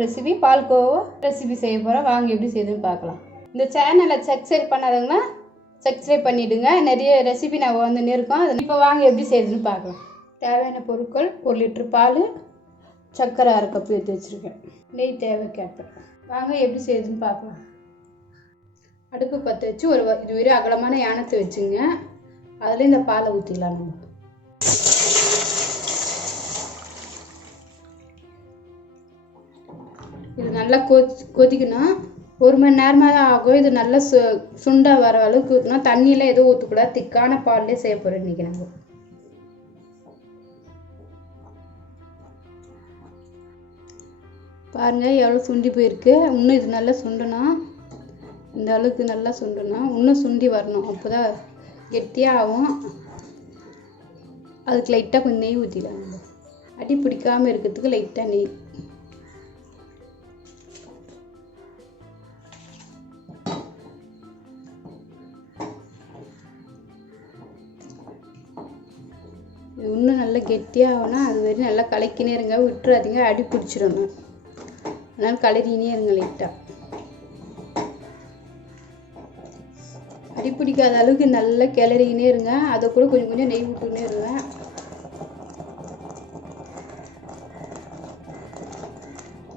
Recipe palkova recipe செய்ய போகிறோம். வாங்க எப்படி செய்யுதுன்னு பார்க்கலாம். இந்த சேனலை சப்ஸ்கிரைப் பண்ணாதவங்கன்னா சப்ஸ்கிரைப் பண்ணிவிடுங்க. நிறைய ரெசிபி நான் வந்துன்னு இருக்கோம். அதை இப்போ வாங்க எப்படி செய்யுதுன்னு பார்க்கலாம். தேவையான பொருட்கள் 1 லிட்டர் பால், சர்க்கரை 1/2 கப் எடுத்து வச்சுருக்கேன், நெய் தேவைக்கேற்ப. வாங்க எப்படி செய்யுதுன்னு பார்க்கலாம். அடுப்பு பற்ற வச்சு இது வரை அகலமான யானத்தை வச்சுங்க. அதில் இந்த பாலை ஊற்றிக்கலாம். நம்ம இது நல்லா கொதிக்கணும். 1 மணி நேரமாக தான் ஆகும். இது நல்லா சுண்டாக வர அளவுக்கு ஊற்றணும். தண்ணியெலாம் எதுவும் ஊற்றக்கூடாது. திக்கான பால்லே செய்ய போகிறோம் இன்றைக்கி. நம்ம பாருங்கள் எவ்வளோ சுண்டி போயிருக்கு. இன்னும் இது நல்லா சுண்டணும். இந்த அளவுக்கு நல்லா சுண்டணும். இன்னும் சுண்டி வரணும். அப்போ தான் கெட்டியாக ஆகும். அதுக்கு லைட்டாக கொஞ்சம் நெய் ஊற்றிடலாம். நம்ம அடி பிடிக்காமல் இருக்கிறதுக்கு லைட்டாக நெய். இது இன்னும் நல்லா கெட்டியாகனா அது வரையும் நல்லா கலக்கினே இருங்க. விட்டுறாதீங்க, அடி பிடிச்சிடணும். அதனால் கலரினே இருங்க. லைட்டாக அடி பிடிக்காத அளவுக்கு நல்லா கிளறினே இருங்க. அதை கூட கொஞ்சம் கொஞ்சம் நெய் விட்டுனே இருங்க.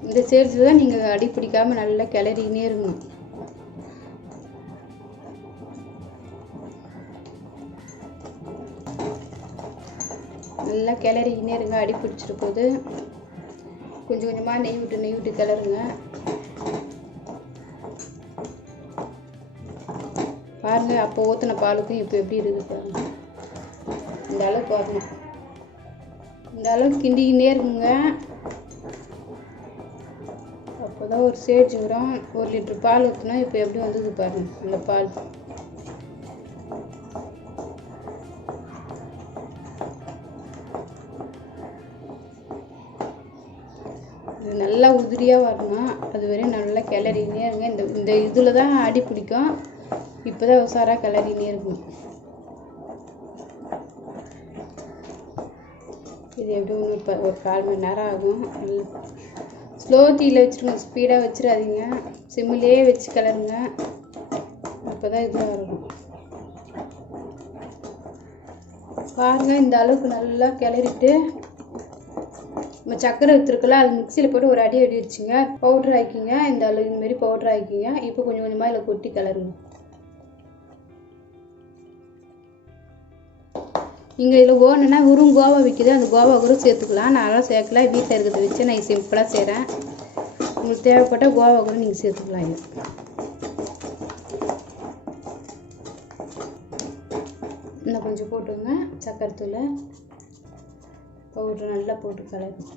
இந்த ஸ்டேஜில் தான் நீங்கள் அடி பிடிக்காமல் நல்லா கிளறினே இருங்க. நல்லா கிளறினே இருங்க. அடி பிடிச்சிட்டு போது கொஞ்சம் கொஞ்சமாக நெய் விட்டு கிளறுங்க. பாருங்கள் அப்போ ஊற்றின பாலுக்கும் இப்போ எப்படி இருக்குது பாருங்க. இந்த அளவுக்கு வரணும். இந்த அளவுக்கு கிண்டிக்கிட்டே இருக்குங்க. அப்போ தான் ஒரு ஸ்டேஜ் வரும். 1 லிட்டர் பால் ஊற்றினா இப்போ எப்படி வந்தது பாருங்கள். அந்த பால் இது நல்லா உதிரியாக வரணும். அது வரையும் நல்லா கிளறினே இருங்க. இந்த இதில் தான் அடி பிடிக்கும். இப்போ தான் உசாராக கிளறினே இருக்கும். இது எப்படி இப்போ ஒரு 1/4 மணி நேரம் ஆகும். ஸ்லோ தீயில் வச்சுருங்க. ஸ்பீடாக வச்சிடாதீங்க. சிம்மிலே வச்சு கிளறுங்க. அப்போ தான் இதுவாக இருக்கும். பாருங்கள் இந்த அளவுக்கு நல்லா கிளறிட்டு நம்ம சக்கரை வச்சுருக்கலாம். அது மிக்சியில் போட்டு ஒரு அடி வச்சுங்க. பவுட்ரு ஆக்கிங்க. இந்த அளவு இதுமாரி பவுட்ரு ஆக்கிங்க. இப்போ கொஞ்சம் கொஞ்சமாக இதில் கொட்டி கிளறுங்க. நீங்கள் இதில் ஓணுன்னா வெறும் கோவா விற்கிது. அந்த கோவா கூட சேர்த்துக்கலாம். நான்லாம் சேர்க்கல. வீட்டில் இருக்கிறத வச்சு நான் சிம்பிளாக செய்கிறேன். உங்களுக்கு தேவைப்பட்ட கோவா கூட நீங்கள் சேர்த்துக்கலாம். இது இன்னும் கொஞ்சம் போட்டுங்க. சக்கரை தூள் பவுட்ரு நல்லா போட்டு கலரும்.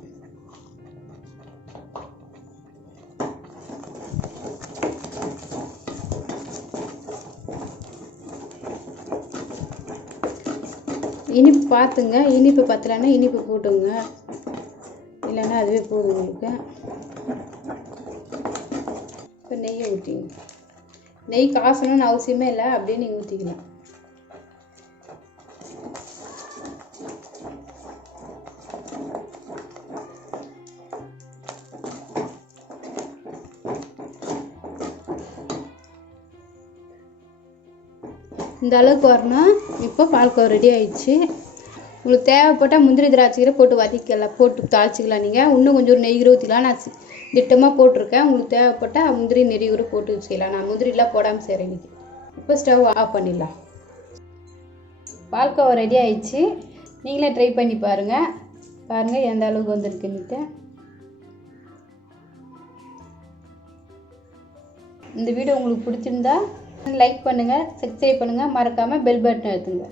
இனிப்பு பார்த்துங்க. இனிப்பு பத்தலைன்னா இனிப்பு போட்டுங்க. இல்லைன்னா அதுவே போதும் உங்களுக்கு. இப்போ நெய்யை ஊற்றிங்க. நெய் காசணும்னு அவசியமே இல்லை. அப்படியே நீங்கள் ஊற்றிக்கலாம். இந்த அளவுக்கு வரணும். இப்போ பால்கோவா ரெடி ஆயிடுச்சு. உங்களுக்கு தேவைப்பட்டால் முந்திரி திராட்சை போட்டு வதக்கலாம், போட்டு தாளிச்சிக்கலாம். நீங்கள் இன்னும் கொஞ்சம் நெய் ஊற்றிக்கலாம். நான் திட்டமாக போட்டிருக்கேன். உங்களுக்கு தேவைப்பட்டால் முந்திரி நெய் கூட போட்டு செய்யலாம். நான் முந்திரிலாம் போடாமல் செய்கிறேன் இன்றைக்கி. இப்போ ஸ்டவ் ஆஃப் பண்ணிடலாம். பால்கோவா ரெடி ஆயிடுச்சு. நீங்களே ட்ரை பண்ணி பாருங்கள். பாருங்கள் எந்த அளவுக்கு வந்திருக்குன்னுட்டு. இந்த வீடியோ உங்களுக்கு பிடிச்சிருந்தா லைக் பண்ணுங்கள், சப்ஸ்கிரைப் பண்ணுங்கள், மறக்காமல் பெல் பட்டன் அழுத்துங்க.